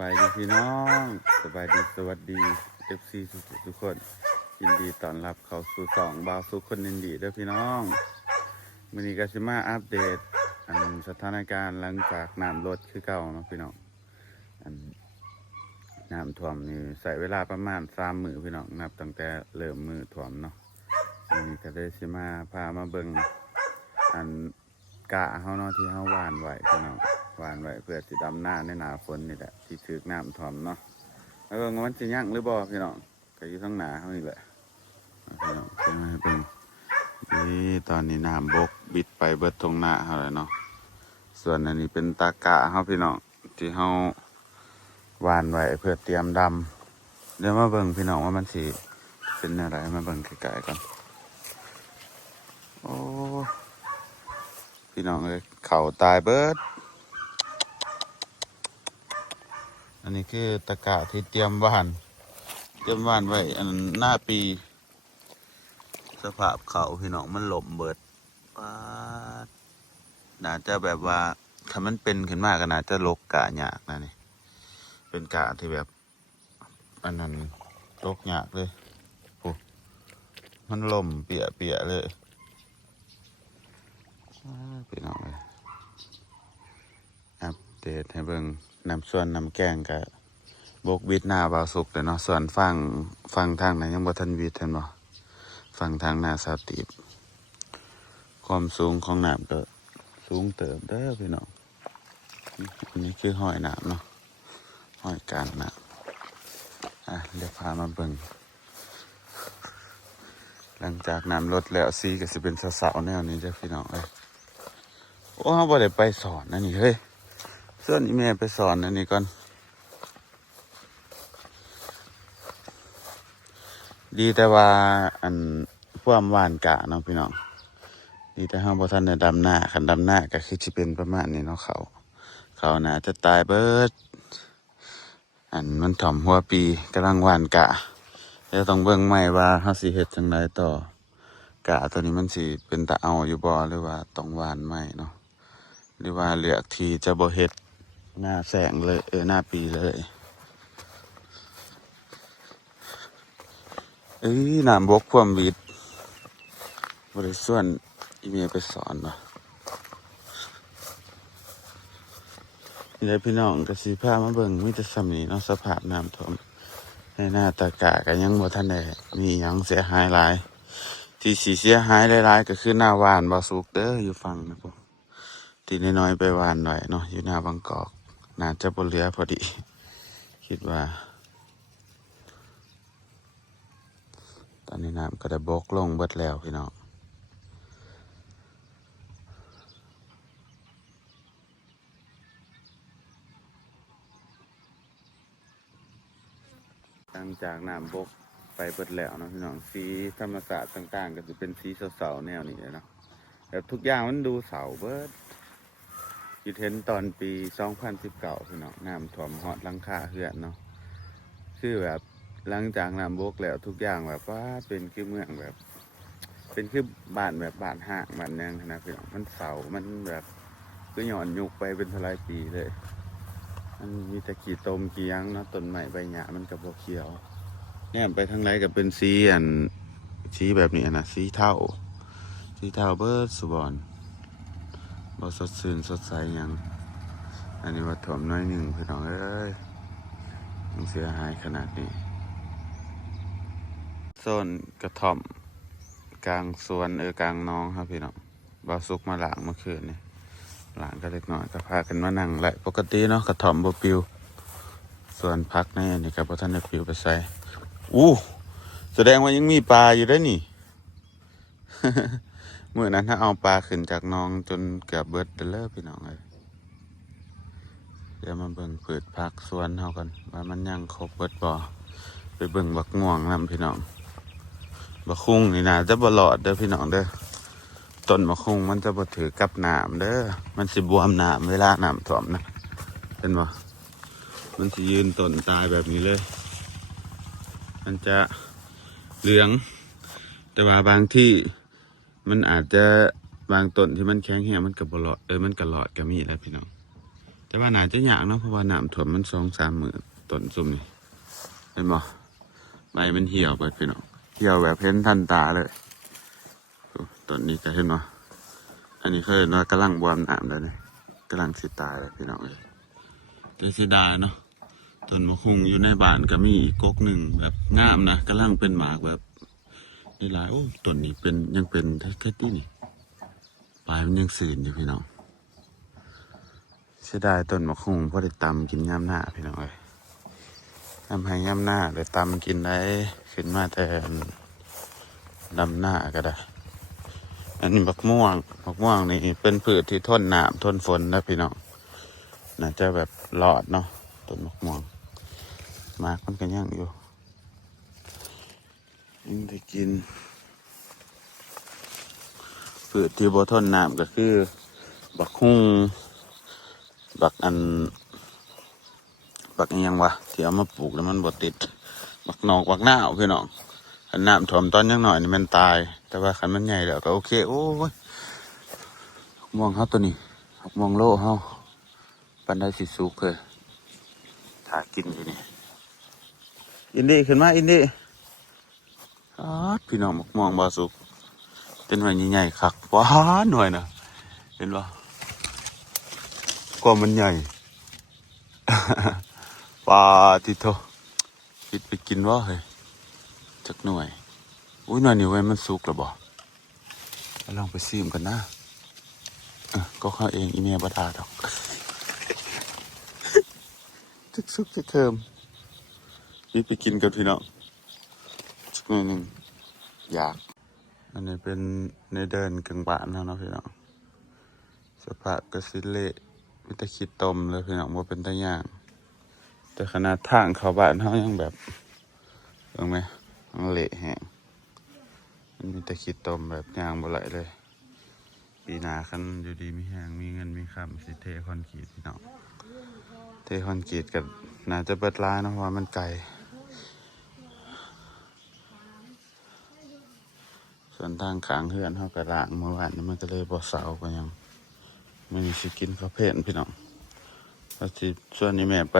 บายดีพี่น้องสบายดีสวัสดี FC ทุกคนยินดีต้อนรับเข้าสู่สองบ่าวสุขคนยินดีด้วยพี่น้องมื้อนี้ก็สิมาอัปเดตสถานการณ์หลังจากน้ำลดคือเก่าเนาะพี่น้องน้ำท่วมนี่ใส่เวลาประมาณ3 มื้อพี่น้องนับตั้งแต่เริ่มมือท่วมเนาะมื้อนี้ก็ได้สิมาพามาเบิ่งกะเฮาเนาะที่เฮาหว่านไว้พี่น้องหว่านไว้เพื่อสิดำหน้าในหน้าฝนนี่แหละที่ถูกน้ำท่วมเนาะแล้วก็มันสิยั่งหรือบ่พี่น้องก็อยู่ทั้งหน้าเฮานี่แหละพี่น้องสิมาให้เบิ่งนี่ตอนนี้น้ำบกบิดไปเบิดตรงหน้าเฮาแล้วเนาะส่วนอันนี้เป็นตากะเฮาพี่น้องที่เฮาหว่านไว้เพื่อเตรียมดำเดี๋ยวมาเบิ่งพี่น้องว่ามันสิเป็นอะไรมาเบิ่งไกลๆก่อนโอ้พี่น้องเอ้ยเข่าตายเบิดอันนี้คือตะกร้าที่เตรียมหว่านไว้อันหน้าปีสภาพเขาพี่น้องมันหล่มเบิดว่าน่าจะแบบว่าถ้ามันเป็นขึ้นมากก็น่าจะลกกะยากนะนี่เป็นกะที่แบบอันนั้นลกยากเลยโอ้มันหล่มเปียเลยพี่น้องเลยอัปเดตให้เบิ่งน้ำส่วนน้ำแกงกับบกบิดหน้าบ่าวสุกแต่เนาะส่วนฟังทางไหนยังบ่ทันวิดเห็นบ่ฟังทางหน้าสาวตีบความสูงของน้ำก็สูงเติบเด้อพี่น้องอันนี้คือห้อยน้ำเนาะห้อยการน้ำเดี๋ยวพามาเบิ่งหลังจากน้ำลดแล้วซีก็สิเป็นสาวๆแนวนี้เด้อพี่น้องเอ้ยโอ้เขาบ่ได้ไปสอนนั่นนี่เฮ้ยส่วนอีเมลไปสอนอันนี้ก่อนดีแต่ว่าความหวานกะเนาะพี่น้องดีแต่ห้องบ่ทันได้ดำหน้าคันดำหน้าก็คือสิเป็นประมาณนี้เนาะเขาน่าจะตายเบิดมันถ่อมหัวปีกำลังหวานกะแล้วต้องเบิ่งใหม่ว่าเฮาสิเฮ็ดจังไดต่อกะตัวนี้มันสิเป็นตาเอาอยู่บ่หรือว่าต้องหวานใหม่เนาะหรือว่าเลือกที่จะบ่เฮ็ดหน้าแสงเลยหน้าปีเลยน้ำบกความวิดบริส่วนอีเมลไปสอนว่ะนี่เลยพี่น้องกระสีผ้ามาเบิ่งมิตรสำนีเนาะสภาพน้ำท่วมในหน้าตากะกันยังบ่ทันได้มีหยังเสียหายหลายที่สีเสียหายหลายๆก็คือหน้าหวานบ่สุกเด้ออยู่ฝั่งนะพวกที่น้อยๆไปหวานหน่อยเนาะอยู่หน้าบางกอกน่าจะบ่เหลือพอดีคิดว่าตอนนี้น้ำก็ได้บกลงเบิดแล้วพี่น้องหลังจากน้ำบกไปเบิดแล้วเนาะพี่น้องสีธรรมศาสตร์ต่างๆก็จะเป็นสีเสาๆแนวนี้เนาะแบบทุกอย่างมันดูเสาเบิดคิดเห็นตอนปี2019พี่น้องน้ำท่วมฮอดหลังคาเฮือนเนาะคือแบบหลังจากน้ำบกแล้วทุกอย่างแบบว่าเป็นคือเมืองแบบเป็นคือบ้านแบบบ้านห่างบ้านยังนะพี่น้องมันเสามันแบบก็หย่อนยุกไปเป็นหลายปีเลยมันมีแต่ขี่ตมขี่ยังเนาะต้นไม้ใบหญ้ามันกับเขียวเนี่ยไปทางไรกับเป็นสีแบบนี้นะสีเทาเบิร์ดสุบอนบ่สดชื่นสดใสยังอันนี้ว่าถ่วมน้อยหนึ่งพี่น้องเอ้ยมันเสียหายขนาดนี้โซนกระท่อมกลางสวนกลางน้องครับพี่น้องบ่สุกมาหลางเมื่อคืนนี่หลางก็เล็กน้อยก็พากันมานั่งไหลปกติเนาะกระท่อมบ่ปิวส่วนพักในอันนี้กับพ่อท่านได้ปิวไปใส่แสดงว่ายังมีปลาอยู่ด้วยนี่ เมื่อนั้นถ้าเอาปลาขึ้นจากน้องจนเกือบเบิดเลิกพี่น้องเลยเดี๋ยวมาเบิ่งผืดพักสวนเฮากันว่ามันยังครบเบิดบ่ไปเบิ่งบักง่วงนำพี่น้องบักคุ้งนี่นะจะบ่หลอดเด้อพี่น้องเด้อต้นบักคุ้งมันจะบ่ถือกับน้ำเด้อมันสิบวมน้ำเวลาน้ำท่วมนะเห็นบ่มันสิยืนต้นตายแบบนี้เลยมันจะเหลืองแต่ว่าบางที่มันอาจจะบางต้นที่มันแข็งแรงมันกับบหลอดมันกัหลอดก็มีแล้วพี่น้อง แต่ว่าน่าจะยากเนาะเพราะว่าน้ำท่วมมัน2-3 มื้อต้นซุ่มนี่เห็นบ่ใบมันเหี่ยวไปพี่น้องเหี่ยวแบบเห็นทันตาเลยต้นนี้ก็เห็นบ่อันนี้เคยเห็นว่ากำลังบวมน้ำแล้วนี่กำลังสิตายเลยพี่น้องเลยแต่เสียดายเนาะต้นมะฮุงอยู่ในบ้านก็มีอีกกกหนึ่งแบบงามนะกำลังเป็นหมากแบบนี่หลายโอ้ต้นนี้เป็นยังเป็นแค่ที่นี่ปลายมันยังสื่นอยู่พี่น้องเสียดายต้นมะฮุงเพราะได้ตำกินย่ำหน้าพี่น้องเลยทำให้ย่ำหน้าได้ตำกินได้ขึ้นมาแต่ดำหน้าก็ได้อันนี้บักม่วงนี่เป็นพืชที่ทนน้ำทนฝนนะพี่น้องน่าจะแบบหลอดเนาะต้นบักม่วงมากมันก็ยังอยู่ยิ่งได้กินพืชที่บ่ทนน้ำก็คือบักฮุ่งบักอิหยังวะที่เอามาปลูกแล้วมันบ่ติดบักนอกบักหน้าวพี่น้องขันน้ำท่วมตอนยังหน่อยนี่มันตายแต่ว่าขันมันใหญ่แล้วก็โอเคโอ้ยมองเขาตัวนี้มองโลเขาปันได้สิสุกเลยถ้ากินอยู่นี่อินดี้ขึ้นมาอินดี้พี่น้องมองบาสุกเป็นหน่วยใหญ่ๆคักว้าหน่วยนะเห็นปะกว่ามันใหญ่ ปลาติโตคิดไปกินว่าเฮ้ยจักหน่วยอุ้ยหน่วยนี้ไว้มันสุกหรือบ่ลองไปซีมกันนะก็เข้าเองอีเมียบัดาดอก จักสุกจักเคิมนี่ไปกินกันพี่น้องสักหน่อยหนึ่งอยากอันนี้เป็นในเดินกลางบ้านแล้วเนาะพี่น้องสภาพกระสิเละมิตรขี้ตมเลยพี่น้องว่าเป็นตะย่างแต่ขนาดทางเข้าบ้านเขายังแบบเห็นไหมมันเละแห้งมันมีแต่ขี้ตมแบบย่างบ่ไหลเลยปีหน้าคันอยู่ดีมีแห้งมีเงินมีคำสิเทคอนกรีตพี่น้องเทคอนกรีตกับน่าจะเปิดร้านนะเพราะว่ามันไกลส่วนทางขางเฮือนเขากระด่างเมื่อวานนี้มันก็เลยบ่เสาก็ยังไม่มีสิกินข้าวเพลนพี่น้องแล้วที่ส่วนนี้แม่ไป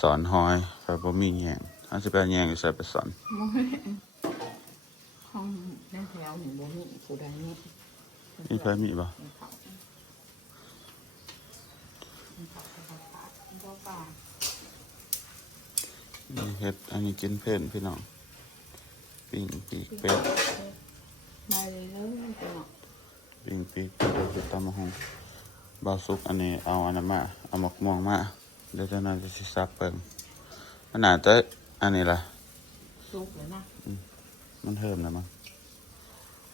สอนหอยไปบ่มีแยงเขาจะไปแยงอยู่ใส่ไปสอนห้องแม่แถวหนึ่งบ่มีผู้ใดนี่มีไฟมีบ่นี่เฮ็ดอันนี้กินเพลนพี่น้องปิ้งปีกเป็ดมาเลยเนาะปิ้งปีกเป็ดไปตำมะฮงบาวซุกอันนี้เอาอันนั้นมาเอาหมกม่วงมาเดี๋ยวจะน่าจะสิซับเปิงมันน่าจะอันนี้ล่ะซุกเลยนะมันเพิ่มแล้วมั้ง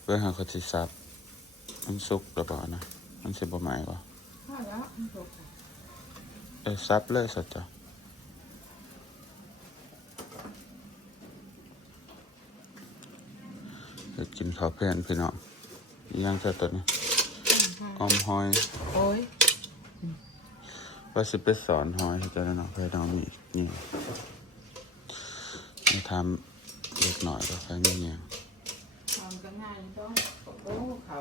เพื่อหาเขาสิซับมันสุกหรือเปล่านะมันสิบ่ไหมวะซับเลยสัจจะเดี๋ยวกินข้าวเพลนพี่น้องย่างเสร็จตัวนี้อมหอยโอ้ยว่าสิไปสอนหอยจะได้น้องเพื่อนน้องมีนี่มาทำเล็กหน่อยก็แค่นี้เอง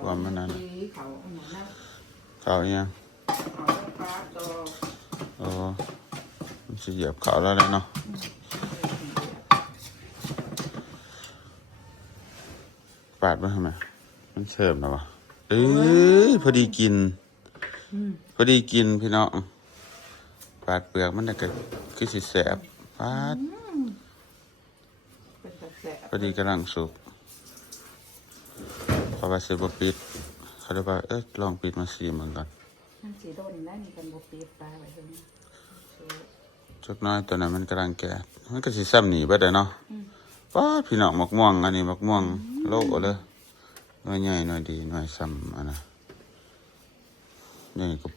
ว่ามันนั่นเขาเนี่ยมันจะเหยียบเขาแล้วเลยเนาะปาดมาทำไมมันเสิร์ฟนะวะพอดีกินพี่น้องปาดเปลือกมันน่ะก็คือสิแสบปาดพอดีกำลังสุกพอไปซื้อบะปิดเขาเลยว่าลองปิดมาซีเหมือนกันมันสีโดนได้มีกันบะปิดตายไปตรงนี้จุกน้อยตัวนั้นมันกำลังแก่มันก็สิซ้ำหนีไปเลยเนาะป้าพี่น้องมะม่วงอันนี้มะม่วงโลเลยหน่วยใหญ่หน่วยดีหน่วยซ้ำอันนะใหญ่ก็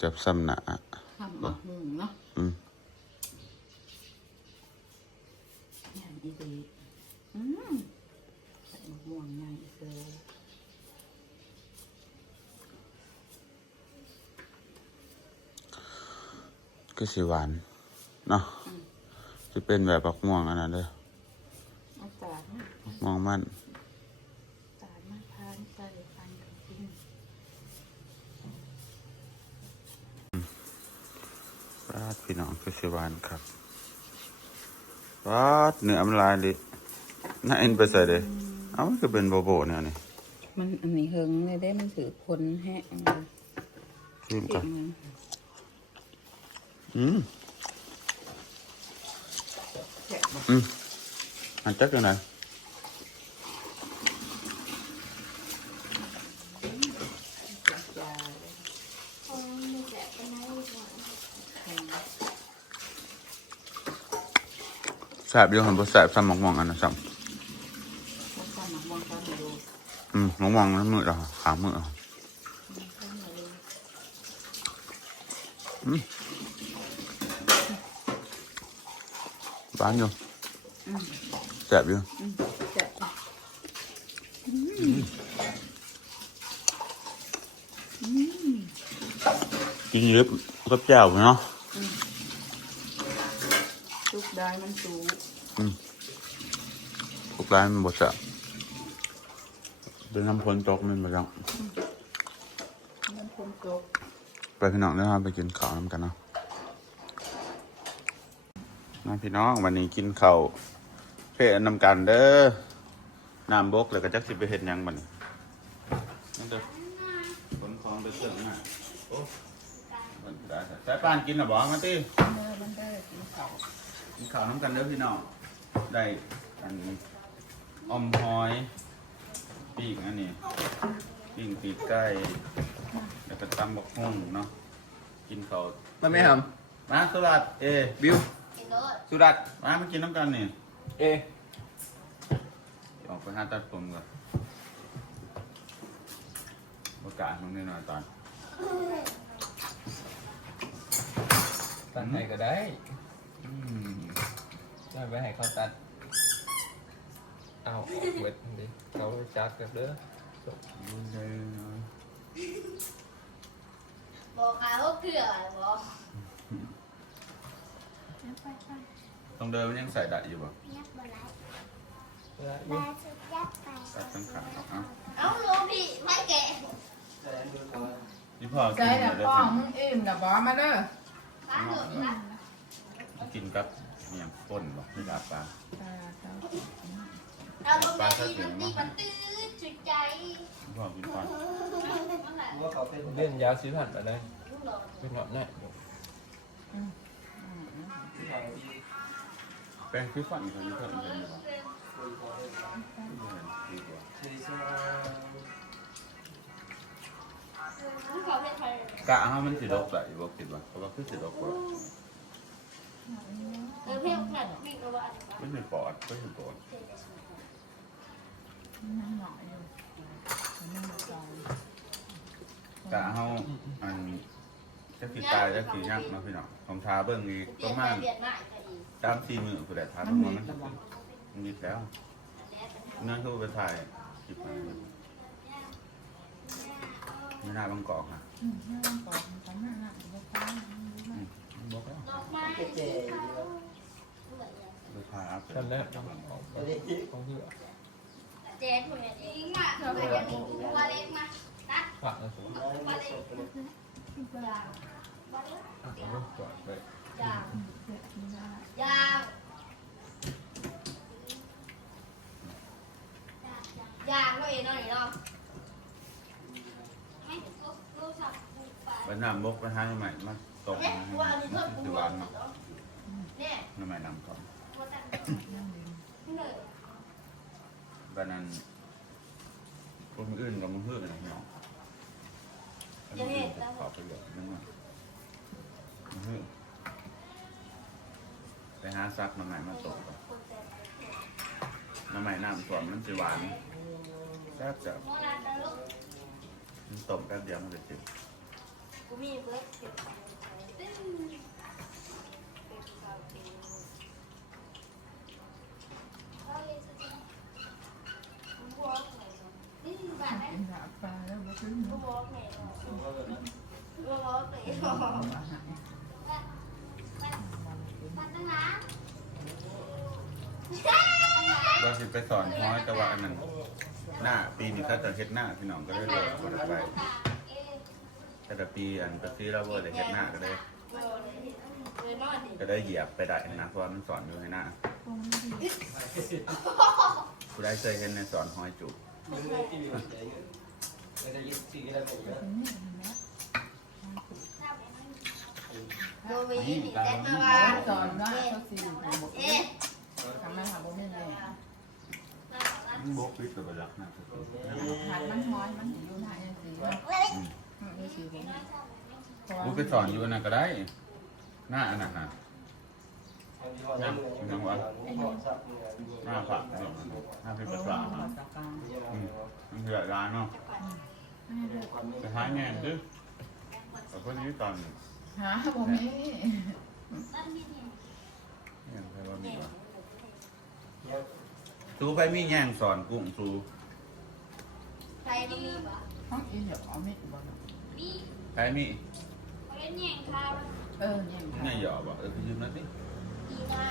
จับซ้ำหนาทำมะม่วงเนาะอย่างดีใส่มะม่วงใหญ่เลยก็สิหวานเนาะจะเป็นแบบมะม่วงอันนั้นเลยมองมันตาดมาทานใส่ฟันกับกิน พี่น้องคือสิหวานครับว้าดเนื้อมันลายดิน่าเอ็นไปใส่เลยเอ้ามันก็เป็นโบโบเนี่ยนี่ มันอันนี้เฮิงเลยได้มันถือคนแห้ง ชิมก่อน มัน อืมอันจักยังไง ยา แสบอยู่หันบ่แสบซ้ำหมองๆอันนะซ้ มันก็หมักมองกันดู ำหมองๆแล้วมือเราขามือเราบ้านอยู่แสบอยู่ จะ กินเล็บกับเจ้าเนาะ ทุกได้มันสูง พวกร้านมันบดจะเป็นน้ำพ้นตกมันมาจัง มันคนตก ไปพี่น้องนะครับไปกินข้าวน้ำกันเนาะน้องพี่น้องวันนี้กินข้าวเพื่อนำกันเด้อน้ำบกแล้วก็จักสิไปเห็ดหยังบัดนี้นั่นเด้อขนของไปเสื่องมาโอ้มันได้ใส่ปานกินหรอบอกมาตี มันได้กินเขา กินข้าวน้ำกันเด้อพี่น้องได้อันออมหอยปีกอันนี้ปิ้งปีกไก่แล้วก็ตำบักหุ่งเนาะกินข้าว มันไม่ท มาสุรัตน์ำบิวสุรัตน์ มากินน้ำกันนี่ เอ ออกไปหาตัดผมก่อนประกาศมันนิดหน่อยตอน ตัดให้ก็ได้ได้ไปให้เขาตัดเอาเวทดิเขาจัดกันเด้อ บอกขายเขาเกลือบอก ต้องเดินมันยังใส่ได้อยู่ป่ะ ยักษ์บไล บิว ตัดตั้งขาเอา เอ้าโลพี่ไม่แกะ นี่พ่อกิ ใจ น แต่ เดี๋ยว ป้อง เดี๋ อิ่มแต่บอมาเด้อ ร้านเดือดนะ ยวกินกับเนี่ยป่นบ่ไม่ลาปลา เราบอกแม่ดีมันดีมันตื้อจุดใจ พ่อกินก่อน เล่นยาสีผัดอะไรเป็นหนอนแน่ แป้งที่ฝันคนนี้เพิ่มเงินบ่ดีกว่า ขอเป็นใคร กะให้มันสิดอกได้บ่คิดว่าเพราะว่าคือสิดอกบ่ เพียงแค่วิ่งเอาไว้ ไม่เป็นปอดไม่เป็นปอด นั่งหน่อยอยู่นั่งจอง กะเฮาอันจักสิตายจักสิยักเนาะพี่น้องผมทาเบิ่งอีก เป ป ลี่ย ระ น มาณ เปลี่ยนมากก็อีก 3-4 มื้อผู้ใดทา มั ทั้ น งหม มี ดมัน แต่บอก มันมีแล้วเนื้อทูไปถ่ายคลิปมาไม่น่าบางกอกค่ะ นั่งก่อนตอนนั้นน่ะบอกว่า บอกแล้ว ดอกไม้ ไปถ่ายอัพ กันแล้วของเพื่อ เจ๊ถุงเนี่ยอิงมาถุงเนี่ยอิงมาเล็กมานะ ผักนะสูง มาเล็กยางมาเล็ก ลูกจอดไป ยางยางยางก็เองเนาะนี่เนาะไม่รู้สักไป ไปน้ำบกไปหาใหม่มาตก เนี่ย นะ ว่าอันนี้ มั ก็ น ปู สิหวานเนาะ เนี่ย ใหม่น้ำก่อน ว่าแต่เลย บ้านนั้นคนอื่นกับมึงเฮือกกันนะพี่น้องขอไปเลยนึงว่ามึงเฮือกไปหาซักมาใหม่มาตกก่อนมาใหม่น้ำส่วนมันสิหวานแซ่บจับ โมนาตาลุก มันตกแป๊บเดียวมันจะเจ็บ กูมีเบิร์ดเก็บตึ้งนี่บ้านไหน กินขาปลาแล้วมาซื้อ กูบอกไหนกูบอกไหนบ้านตั้งน้ำ เราสิไปสอนน้อยแต่ว่าอันนั้นหน้าปีนี้ถ้าจะเฮ็ดหน้าพี่น้องก็ได้เลยบ่ได้ไปแต่ละปีอันก็ซื้อเราบ่ได้เฮ็ดหน้าก็ได้ เลยนอนดิ ก็ได้เหยียบไปได้นะเพราะว่ามันสอนอยู่ให้หน้า คงไม่ดี กูได้เคยเห็นในสอนหอยจุก มันไม่ที่มีใจเงินมันจะยึดสิ่งอะไรแบบนี้ ตรงนี้เห็นไหม โดวีนี่แจ็คมา เขา บ้าน สอนว่าเขาสิบอก เอ๊ะ ทำไมหาบ่มีเลย มันบกวิทย์กับรักนะ หาดมันน้อยมันอยู่หน้าอย่างสีว่าอย่างสีผม กูไปสอนอยู่อันนั้นก็ได้ หน้าอันนั้นนะหน้าฝักหน้าเป็นภาษามันคือร้านเนาะไปหาแง่ดื้อแต่คนนี้ตอน หาบ่มี เนี่ยใครว่ามีวะสูไปมีแง่งสอนกุ้งสู ใครก็มีวะ ห้องอีเดี๋ยวเอาไม่บ่ มี ใครมี เขาเล่นแย่งข้าว เนี่ย เนี่ยหยอบอ่ะยืมนั่นสิ อีน่า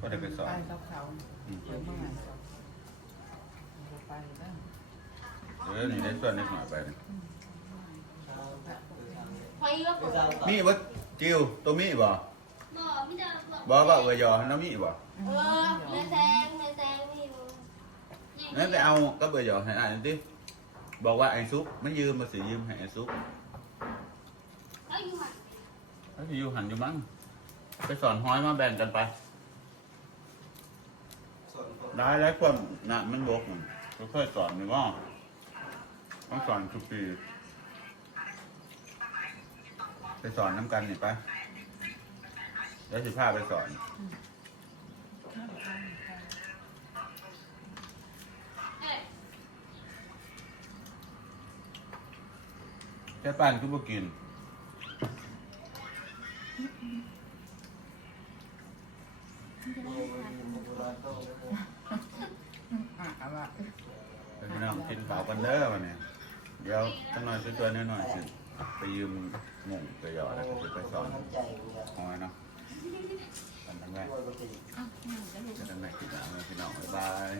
ก็ได้ไปสอน ไปกับเขาเดี๋ยวเมื่อไหร่ไปแล้ว นี่ได้ส่วนนิดหน่อยไป พอยก็ปวด มีบ่จิวตัวมีบ่ บ่ไม่ได้ บ่บ่เออยอน้ำมีบ่ เออเนื้อแซงนี่ งั้นไปเอาก็เบอร์ยอให้อ่านดิบอกว่าไอ้ซุปไม่ยืมมาสิยืมให้ไอ้ซุป เขาอยู่หัน เขาจะอยู่หันอยู่มั้งไปสอนห้อยมาแบ่งกันไปได้แล้วความหนักมันบกก็ค่อยสอนหรือว่าต้องสอนทุกปีไปสอนน้ำกันนี่ไปแล้วสิพาไปสอนแค่ปั้นก็บ่กิน อะไร ไปพี่น้องกินข้าวกันเด้อวันนี้เดี๋ยวจังหน่อยตัวๆน้อยๆสิไปยืมหมูไปหยอดแล้วก็ไปสอนห้อยเนาะกันทั้งแรกจะทั้งแรกกินแล้วพี่น้องบ๊ายบาย